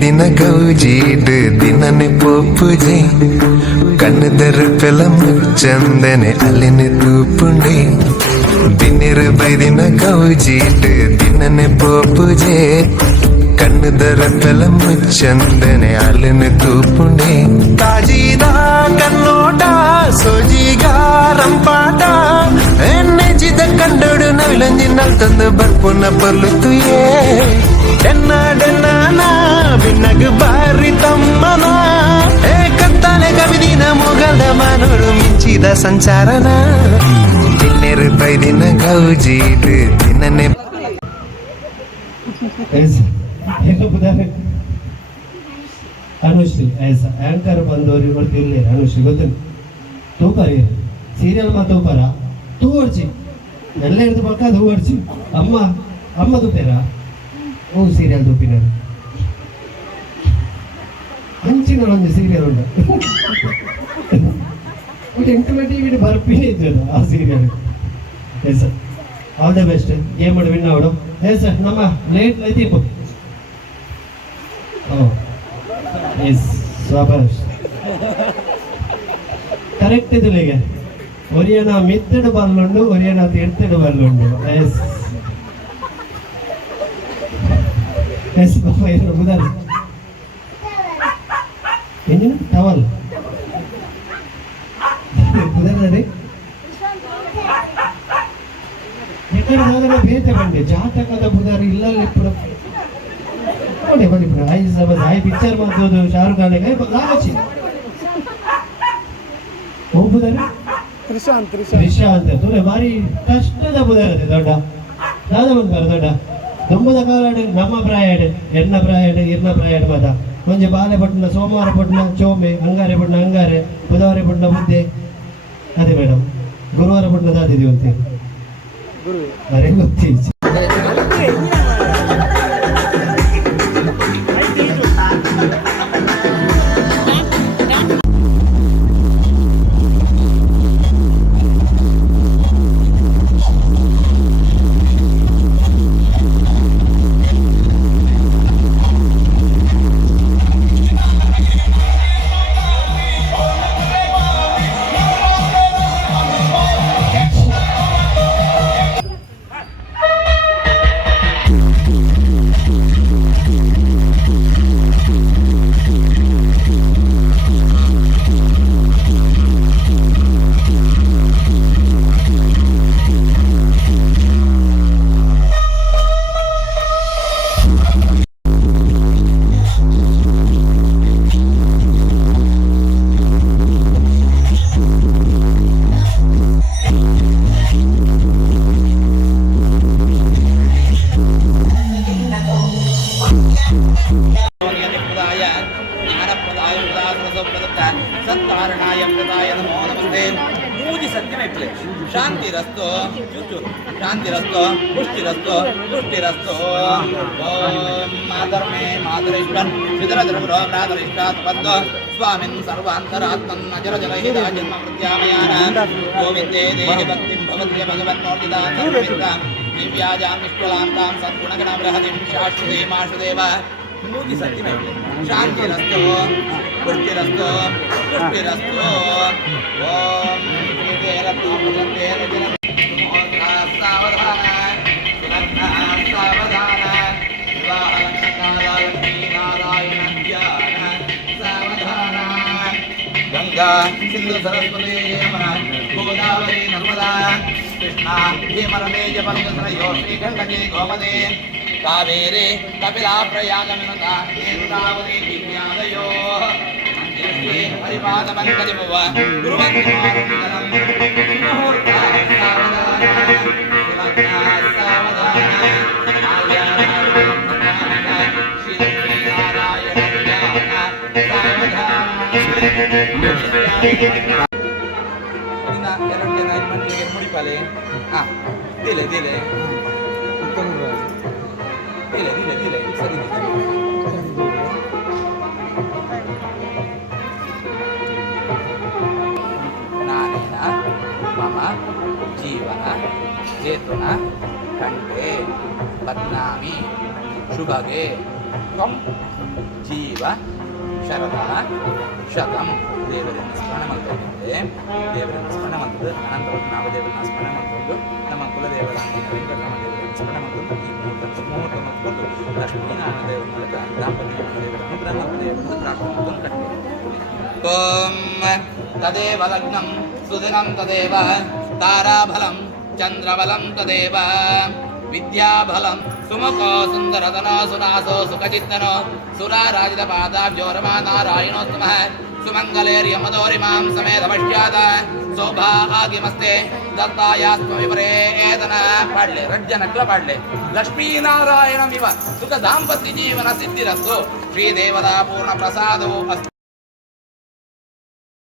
ದಿನ ಗೌಜೀಡ್ ದಿನನೆ ಪೋಪುಜೆ ಕಣ್ಣದರ ಪೆಲಂ ಚಂದನೆ ಅಲ್ಲಿನ ತೂಪುಂಡೆ ದಿನರ ಬೈದಿನ ಗೌಜೀಡ್ ದಿನನೆ ಪೋಪುಜೆ ಕಣ್ಣದರ ಪೆಲಂ ಚಂದನೆ ಅಲ್ಲಿನ ತೂಪುಂಡೆ ಕಾಜಿದ ಕನ್ನೋಟ ಸೋಜಿಗ ರಂಪಾಟ ನೆಜಿದ ಕಂಡೋಡು ನವಿಲಂಜಿನಲ್ ತಂದು ಬರ್ಪುನ ಪಲ್ಲುತ್ತುಯೇ ಎನ್ನಾಡೆನ್ನಾನ ಬಿನ್ನಗು ಬಾರಿ ತಮ್ಮನ ಕತ್ತಲೆ ಕವಿದಿನ ಮೊಗಲ್ದ ಮಾನೋಡು ಮಿಂಚಿದ ಸಂಚಾರನ ದಿನ್ನೆರು ಬೈದಿನ ಗೌಜೀಡು ದಿನನೆ ಅನುಶ್ರೀ ऐसा ಆಂಕರ್ ಬಂದವರು ಗೊತ್ತಿರಲಿಲ್ಲ ಅನುಶ್ರೀ ಗೊತ್ತಿಲ್ಲ ತೂಪರಿ ಸೀರಿಯಲ್ ಮಾ ತೂಪರ ತೂ ಓಡ್ಚಿ ಎಲ್ಲ ಹಿಡಿದು ಪಕ್ಕ ತೂ ಓಡ್ಚಿ ಅಮ್ಮ ಅಮ್ಮ ತೂಪೇರ ಓ ಸೀರಿಯಲ್ ತೂಪಿನಾರು ಅಂಚಿನ ಒಂದು ಸೀರಿಯಲ್ ಉಂಟು ಎಂಟು ಟಿವಿ ಬರ್ಪಿನೇ ಇದ್ದದು ಆ serial yes sir all the best ಏನ್ ಮಾಡಿ ವಿನ್ ಅವಡು ಎಸ್ ಸರ್ ನಮ್ಮ ಲೇಟ್ ಲೈತಿಪ್ಪು ಓ ಎಸ್ ಸ್ವಾಭಾವಿಕ ಕರೆಕ್ಟ್ ഇതിലേക്ക് ഒരിയന മിത്തട് ബല്ലുണ്ട് ഒരിയന തിരുത്തട് ബല്ലുണ്ട് എസ് എസ് പാപ്പ ಏನು ಉದಾರ ಏನು ಟವಲ್ ಉದಾರದೆ ಎಕಡೆ ಸಾಧನ ಬೇತೆ ಬಂದೆ ಜಾತಕದ ಬುಧಾರ ಇಲ್ಲಲ್ಲಿ ఇప్పుడు ನೋಡಿ ಬನ್ನಿ ఇప్పుడు ಐ ಸಬಸ್ ಐ ಪಿಕ್ಚರ್ ಮಾಡ್ಬೋದು ಶಾರುಖ್ ಖಾನ್ ಗೆ ಲಾಗಚ್ಚಿ ಹೋಗ್ಬೋದಾರೆ ತ್ರಿಶಾಂತ್ ತೂರೆ ಭಾರಿ ಕಷ್ಟದ ಬುಧಾರದೆ ದೊಡ್ಡ ದಾದ ಬಂದಾರ ದೊಡ್ಡ ದುಂಬದ ಕಾಲಾಡು ನಮ್ಮ ಪ್ರಾಯಡ್ ಎನ್ನ ಪ್ರಾಯಡ್ ಇರ್ನ ಪ್ರಾಯಡ್ ಮಾತ ಒಂಜಿ ಬಾಲೆ ಪಟ್ಟಣ ಸೋಮವಾರ ಪಟ್ಟಣ ಚೋಮೆ ಅಂಗಾರೆ ಪಟ್ಟಣ ಅಂಗಾರೆ ಬುಧವಾರ ಪಟ್ಟಣ ಬುದ್ಧೆ ಅದೇ ಮೇಡಮ್ ಗುರುವಾರ ಪಟ್ಟಣ ದಾದಿದೀವಿ ಅಂತ ಅರೆ ಗೊತ್ತಿ ಶಾಂತಿರಸ್ತು ಶಾಂತಿರಸ್ತು ಪುಷ್ಟಿರಸ್ತು ತುಷ್ಟಿರಸ್ತು ಓಂ ಮಾಧರ್ಮೇ ಮಾಧುರೇಶ್ವರನ್ ವಿದರದ್ರಮರೋ ಭ್ರಾತರಿಷ್ಟಾತ್ ಪದ್ಮ ಸ್ವಾಮಿನ್ ಸರ್ವಾಂತರಾತ್ಮನ್ ಅಜರ ಜಲಹಿತ ಜನ್ಮ ಮೃತ್ಯಾಮಯಾನ ಗೋವಿಂದೇ ದೇಹಿ ಭಕ್ತಿಂ ಭವತ್ಯ ಭಗವನ್ಮೂರ್ತಿದಾಂ ಸರ್ವವಿದ್ಯಾಂ ದಿವ್ಯಾಜಾಂ ನಿಷ್ಕುಲಾಂತಾಂ ಸದ್ಗುಣಗಣ ಬೃಹದಿಂ ಶಾಶ್ವತೀ ಮಾಶುದೇವ ಮೂಗಿ ಸತ್ಯ ಶಾಂತಿರಸ್ತು ಪುಷ್ಟಿರಸ್ತು ತುಷ್ಟಿರಸ್ತು ಓಂ ಗಂಗಾ ಸಿಂಧು ಸರಸ್ವತಿ ಯಮುನಾ ಗೋದಾವರಿ ನರ್ಮದಾ ಕೃಷ್ಣಾ ಹೇಮರಮೇ ಜಪಂಗಸರಯೋ ಶ್ರೀಗಂಗೇ ಗೋಮತಿ ಕಾವೇರಿ ಕಪಿಲಾ ಪ್ರಯಾಗಮಿನುತಾ ಹೇರುನಾವತಿ ವಿಜ್ಞಾನಯೋ ಹರಿಪಾದಮಂಕರಿಭುವ ಗುರುವಂತು ಮಾರುಂದರಂ ಮುಹೂರ್ತ ಸಾವಧಾನ ಸಾವಧಾನ ಇನ್ನ 2 ಜನ ಮಣ್ಣಿಗೆ ಮುಡಿಪಾಲೆ ದಿಲೆ ದಿಲೆ ದಿಲೆ ದಿಲೆ ದಿಲೆ ಸರಿ ನಾನೇನ ಮಮ ಜೀವನ ಹೇತುನ ಕಂಠೆ ಬದ್ನಾಮಿ ಶುಭಗೆ ತ್ವಂ ಜೀವ ಶರದಃ ಶತಂ ದೇವರನ್ನು ಸ್ಮರಣ ಮಾಡ್ತಿದ್ದೆ ದೇವರನ್ನು ಸ್ಮರಣ ಮಾಡ್ತಿದ್ದು ಅನಂತರ ನಾವು ದೇವರನ್ನ ಸ್ಮರಣ ಮಾಡ್ಕೊಂಡು ನಮ್ಮ ಕುಲದೇವರಾದ ವೆಂಕಟರಮಣ ದೇವರನ್ನು ಸ್ಮರಣ ಮಾಡ್ಕೊಂಡು ಈ ಮುಹೂರ್ತ ಮಾಡಿಕೊಂಡು ಲಕ್ಷ್ಮೀನಾರಾಯಣ ದೇವರ ಮೂಲಕ ದಾಂಪತ್ಯ ದೇವರ ಅನುಗ್ರಹ ದೇವರನ್ನು ಪ್ರಾರ್ಥನೆ ಕಟ್ಟಿ ಓಂ ತದೇವ ಲಗ್ನಂ ಸುದಿನಂ ತದೇವ ತಾರಾಬಲಂ ಚಂದ್ರಬಲಂ ತದೇವ ವಿದ್ಯಾಬಲಂ ಸುಮುಖೋ ಸುಂದರತನೋ ಸುನಾಸೋ ಸುಖಚಿತ್ತನೋ ಸುರಾರಾಜಿತ ಪಾದಾಬ್ಜೋರಮಾ ನಾರಾಯಣೋತ್ತಮಃ ಸುಮಂಗಲೇರ್ಯಮದೋರಿಮಾಂ ಸಮೇತ ಪಶ್ಚಾದ ಸೌಭಾಗ್ಯಮಸ್ತೆ ದತ್ತಾಯಾಸ್ಮ ವಿಪರೇತನ ಪಾಡ್ಲೆ ರಜ್ಜ ನಕ್ಲ ಪಾಡ್ಲೆ ಲಕ್ಷ್ಮೀನಾರಾಯಣಮಿವ ಸುಖ ದಾಂಪತ್ಯ ಜೀವನ ಸಿದ್ಧಿರಸ್ತು ಶ್ರೀದೇವತಾ ಪೂರ್ಣ ಪ್ರಸಾದೋ ಅಸ್ತು.